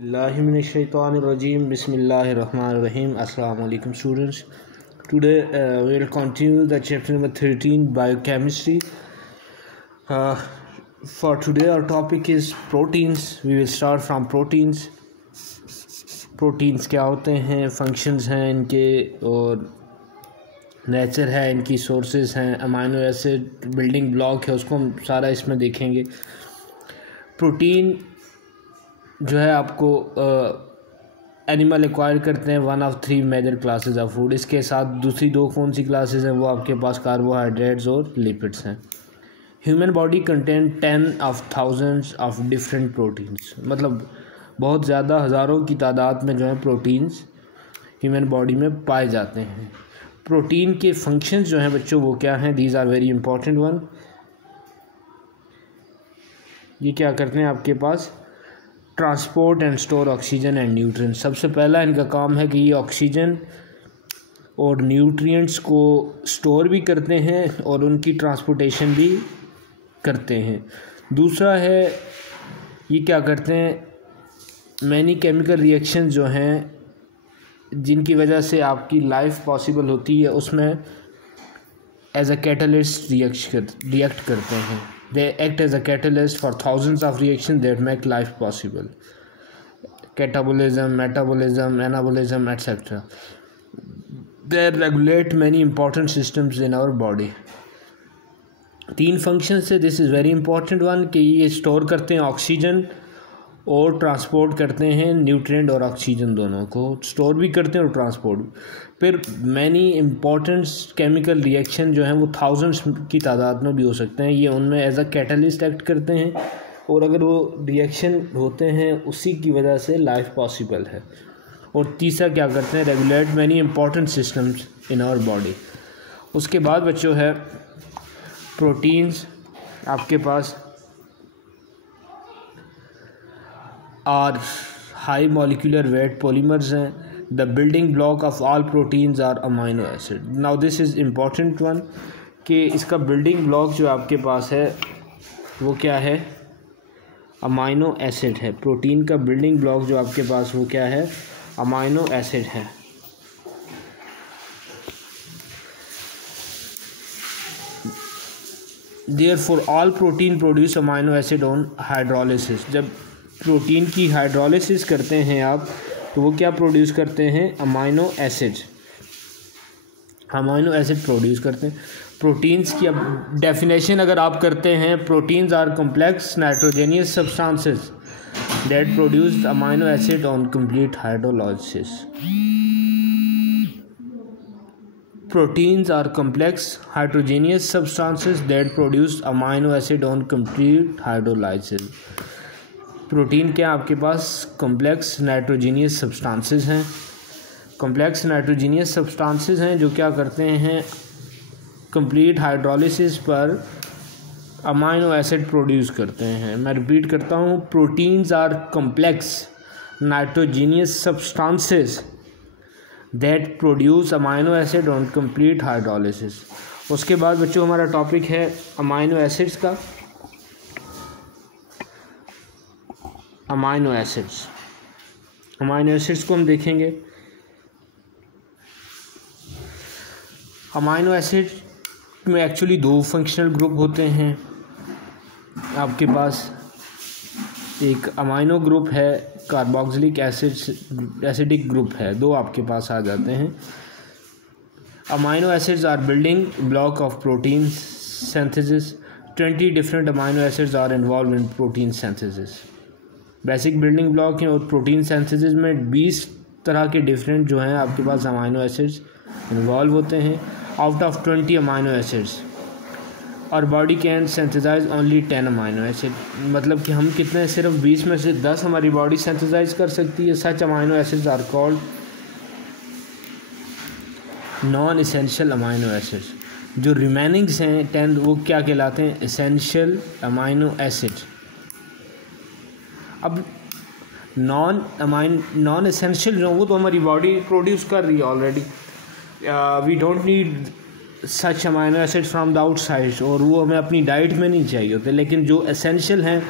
Bismillahirrahmanirrahim. Bismillahirrahmanirrahim. Assalamu alaikum students. Today we will continue the chapter number 13 biochemistry. For today our topic is proteins. We will start from proteins. Proteins क्या होते हैं, functions हैं इनके और nature है इनकी, sources हैं, amino acid building block है, उसको हम सारा इसमें देखेंगे। प्रोटीन जो है आपको एनिमल एक्वायर करते हैं one of three major classes of food. इसके साथ दूसरी दो कौन सी क्लासेस हैं, वो आपके पास कार्बोहाइड्रेट्स और लिपिड्स हैं। Human body contain 10,000 of different proteins, मतलब बहुत ज़्यादा हज़ारों की तादाद में जो है प्रोटीन्स ह्यूमन बॉडी में पाए जाते हैं। प्रोटीन के फंक्शंस जो हैं बच्चों वो क्या हैं, these are very important one. ये क्या करते हैं आपके पास, transport and store oxygen and nutrients. सबसे पहला इनका काम है कि ये ऑक्सीजन और न्यूट्रिएंट्स को स्टोर भी करते हैं और उनकी ट्रांसपोर्टेशन भी करते हैं। दूसरा है ये क्या करते हैं, मैनी केमिकल रिएक्शन जो हैं जिनकी वजह से आपकी लाइफ पॉसिबल होती है, उसमें एज अ कैटलिस्ट रिएक्ट करते हैं। They act as a catalyst for thousands of reactions that make life possible. Catabolism, metabolism, anabolism, etc. They regulate many important systems in our body. तीन function से this is very important one कि ये store करते हैं oxygen और transport करते हैं nutrient और ऑक्सीजन, दोनों को स्टोर भी करते हैं और ट्रांसपोर्ट। फिर मैनी इम्पॉर्टेंट केमिकल रिएक्शन जो हैं वो थाउजेंड्स की तादाद में भी हो सकते हैं। ये उनमें एज अ कैटलिस्ट एक्ट करते हैं और अगर वो रिएक्शन होते हैं उसी की वजह से लाइफ पॉसिबल है। और तीसरा क्या करते हैं, regulate many important systems in our body. उसके बाद बच्चों है प्रोटीन्स आपके पास are high molecular weight polymers हैं। The building block of all proteins are amino acid. Now this is important one कि इसका बिल्डिंग ब्लॉक जो आपके पास है वो क्या है, अमाइनो एसिड है। प्रोटीन का बिल्डिंग ब्लॉक जो आपके पास वो क्या है, अमाइनो एसिड है। Therefore all protein produce amino acid on hydrolysis। जब प्रोटीन की हाइड्रोलिसिस करते हैं आप तो वो क्या प्रोड्यूस करते हैं, अमाइनो एसिड प्रोड्यूस करते हैं। प्रोटीन्स की अब डेफिनेशन अगर आप करते हैं, proteins are complex nitrogenous substances that produce amino acid on complete hydrolysis. Proteins are complex heterogeneous substances that produce amino acid on complete hydrolysis। Protein क्या आपके पास कॉम्प्लेक्स नाइट्रोजीनियस सब्सटेंसेस हैं। कॉम्प्लेक्स नाइट्रोजीनियस सब्सटेंसेस हैं जो क्या करते हैं, complete hydrolysis पर अमाइनो एसिड प्रोड्यूस करते हैं। मैं रिपीट करता हूँ, proteins are complex nitrogenous substances that produce amino acid on complete hydrolysis. उसके बाद बच्चों हमारा टॉपिक है अमाइनो एसिड्स का। अमाइनो एसिड्स को हम देखेंगे। अमाइनो एसिड में एक्चुअली दो फंक्शनल ग्रुप होते हैं आपके पास। एक अमाइनो ग्रुप है, कार्बोक्सिलिक एसिडिक ग्रुप है, दो आपके पास आ जाते हैं। Amino acids are building block of protein synthesis. 20 different amino acids are involve in protein synthesis. Basic building block हैं और प्रोटीन सिंथेसिस में 20 तरह के डिफरेंट जो हैं आपके पास अमाइनो एसिड्स इन्वॉल्व होते हैं। आउट ऑफ 20 अमाइनो एसिड्स और body can synthesize only 10 amino acid, मतलब कि हम कितने, सिर्फ 20 में से 10 हमारी बॉडी सिंथेसाइज कर सकती है। Such amino acids are called non essential amino acids. जो रिमेनिंग्स हैं 10 वो क्या कहलाते हैं, इसेंशियल अमाइनो एसिड। अब नॉन इसेंशियल जो वो तो हमारी बॉडी प्रोड्यूस कर रही है already. We don't need such amino acid from the outside, और वो हमें अपनी डाइट में नहीं चाहिए होते। लेकिन जो एसेंशियल हैं,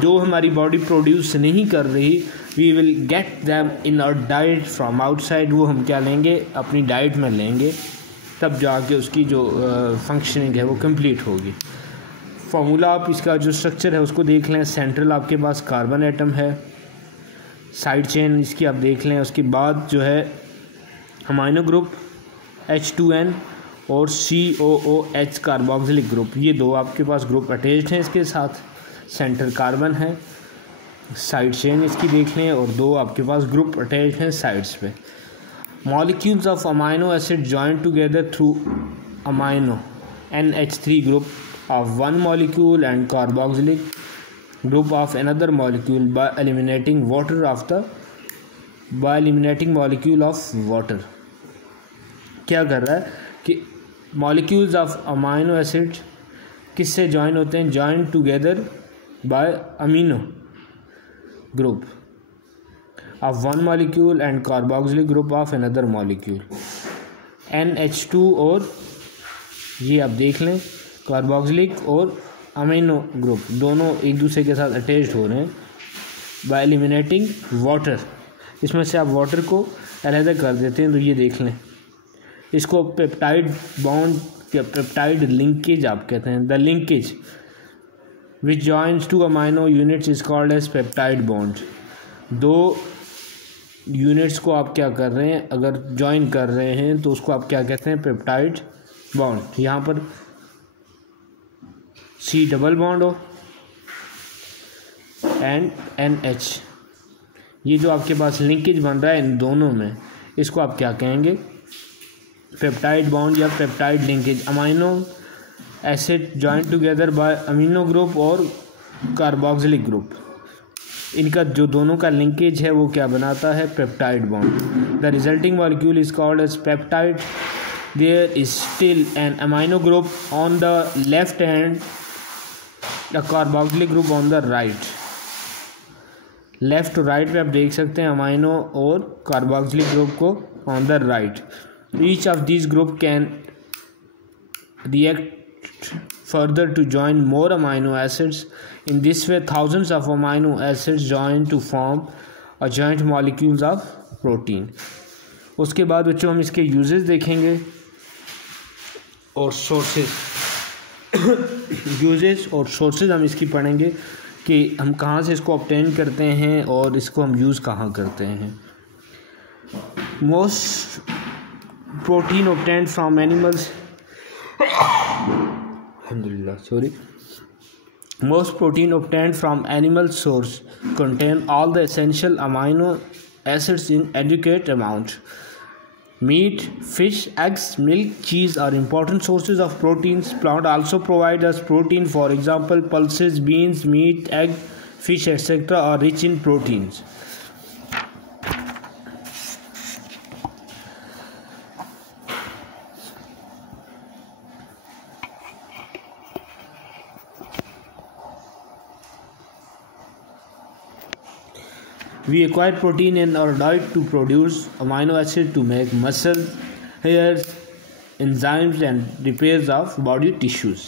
जो हमारी बॉडी प्रोड्यूस नहीं कर रही, we will get them in our diet from outside, वो हम क्या लेंगे, अपनी डाइट में लेंगे, तब जाके उसकी जो फंक्शनिंग है वो कंप्लीट होगी। फार्मूला आप इसका जो स्ट्रक्चर है उसको देख लें। सेंट्रल आपके पास कार्बन एटम है, साइड चेन इसकी आप देख लें। उसके बाद जो है अमाइनो ग्रुप H2N और COOH कार्बोक्सिलिक ग्रुप, ये दो आपके पास ग्रुप अटैच्ड हैं इसके साथ। सेंटर कार्बन है, साइड चेन इसकी देख लें, और दो आपके पास ग्रुप अटैच्ड हैं साइड्स पे। Molecules of amino acid join together through amino NH3 group of one molecule and carboxylic group of another molecule by eliminating molecule of water। क्या कर रहा है कि molecules of amino acid किससे join होते हैं, join together by amino group of one molecule and carboxylic group of another molecule। NH2 और ये आप देख लें, कार्बोक्सिलिक और अमीनो ग्रुप दोनों एक दूसरे के साथ अटैच्ड हो रहे हैं बाय एलिमिनेटिंग वाटर। इसमें से आप वाटर को अलग कर देते हैं, तो ये देख लें, इसको पेप्टाइड बॉन्ड या पेप्टाइड लिंकेज आप कहते हैं। The linkage which joins two amino units is called as peptide bond. दो यूनिट्स को आप क्या कर रहे हैं, अगर जॉइन कर रहे हैं तो उसको आप क्या कहते हैं, पेप्टाइड बॉन्ड। यहाँ पर C डबल बॉन्ड हो एंड NH, ये जो आपके पास लिंकेज बन रहा है इन दोनों में, इसको आप क्या कहेंगे, पेप्टाइड बॉन्ड या peptide linkage. Amino acid joint together by amino group और कार्बोक्सिलिक ग्रुप, इनका जो दोनों का लिंकेज है वो क्या बनाता है, peptide bond. The resulting molecule is called as peptide. There is still an amino group on the left hand, the carboxylic group on the right. Left to right पे आप देख सकते हैं अमाइनो और कार्बोक्सिलिक ग्रुप को on the right. Each of this group can react further to join more amino acids. In this way thousands of amino acids join to form a joint molecules of protein. उसके बाद बच्चों हम इसके uses देखेंगे और sources uses और sources हम इसकी पढ़ेंगे कि हम कहाँ से इसको ऑब्टेन करते हैं और इसको हम यूज़ कहाँ करते हैं। Most protein obtained from animals, alhamdulillah, sorry, most protein obtained from animal source contain all the essential amino acids in adequate amount. Meat, fish, eggs, milk, cheese are important sources of proteins. Plant also provide us protein. For example, pulses, beans, meat, egg, fish, etc. are rich in proteins. We acquire protein in our diet to produce amino acid to make muscle, hairs, enzymes and repairs of body tissues.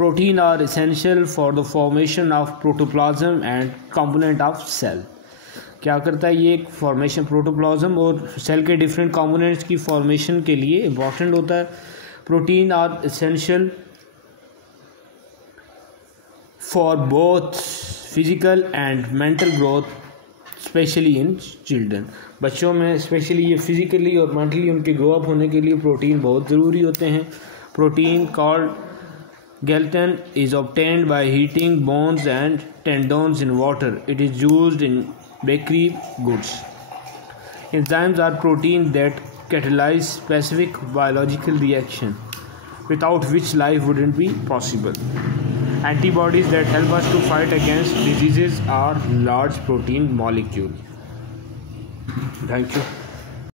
Protein are essential for the formation of protoplasm and component of cell. क्या करता है ये, formation protoplasm और cell के different components की formation के लिए important होता है. Protein are essential for both physical and mental growth, specially in children. बच्चों में स्पेशली ये फिजिकली और मेंटली उनके ग्रो अप होने के लिए प्रोटीन बहुत ज़रूरी होते हैं. Protein called gelatin is obtained by heating bones and tendons in water. It is used in bakery goods. Enzymes are proteins that catalyze specific biological reaction, without which life wouldn't be possible. Antibodies that help us to fight against diseases are large protein molecules. Thank you.